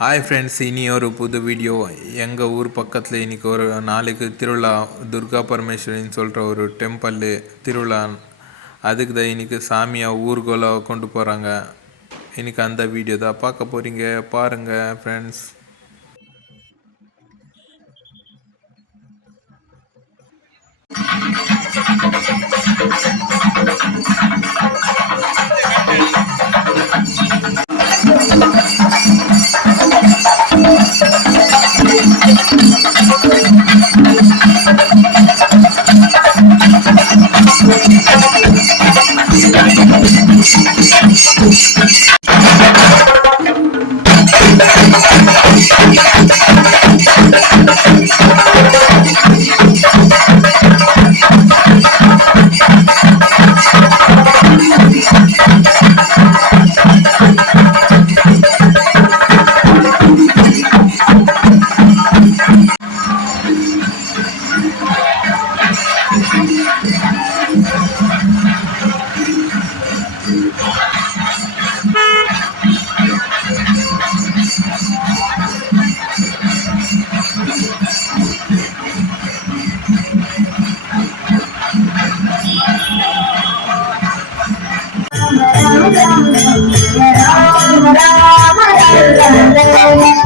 Hi friends, இனி ஒரு புது வீடியோ. எங்கள் ஊர் பக்கத்தில் இன்றைக்கி ஒரு நாளைக்கு திருவிழா, துர்கா பரமேஸ்வரின்னு சொல்கிற ஒரு டெம்பிள் திருவிழா. அதுக்கு தான் இன்றைக்கி சாமியாக ஊர்கோலாக கொண்டு போகிறாங்க. இன்றைக்கி அந்த வீடியோ தான் பார்க்க போகிறீங்க, பாருங்கள் ஃப்ரெண்ட்ஸ்.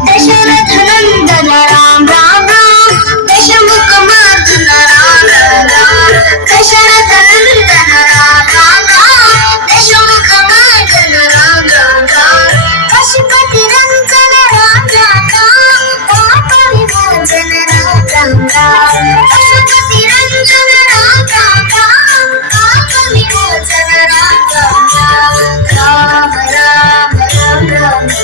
दशरथनंदन राम राम राम दशमुख मर्दन राम राम दशरथनंदन राम राम राम दशमुख मर्दन राम राम पशुपति रंजन राम राम पाप विमोचन राम राम पशुपति रंजन राम राम पाप विमोचन राम राम राम राम राम राम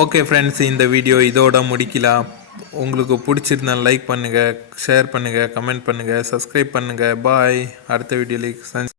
ஓகே ஃப்ரெண்ட்ஸ், இந்த வீடியோ இதோட முடிக்கலாம். உங்களுக்கு பிடிச்சிருந்தா லைக் பண்ணுங்கள், ஷேர் பண்ணுங்கள், கமெண்ட் பண்ணுங்கள், சப்ஸ்கிரைப் பண்ணுங்கள். பாய். அடுத்த வீடியோவில்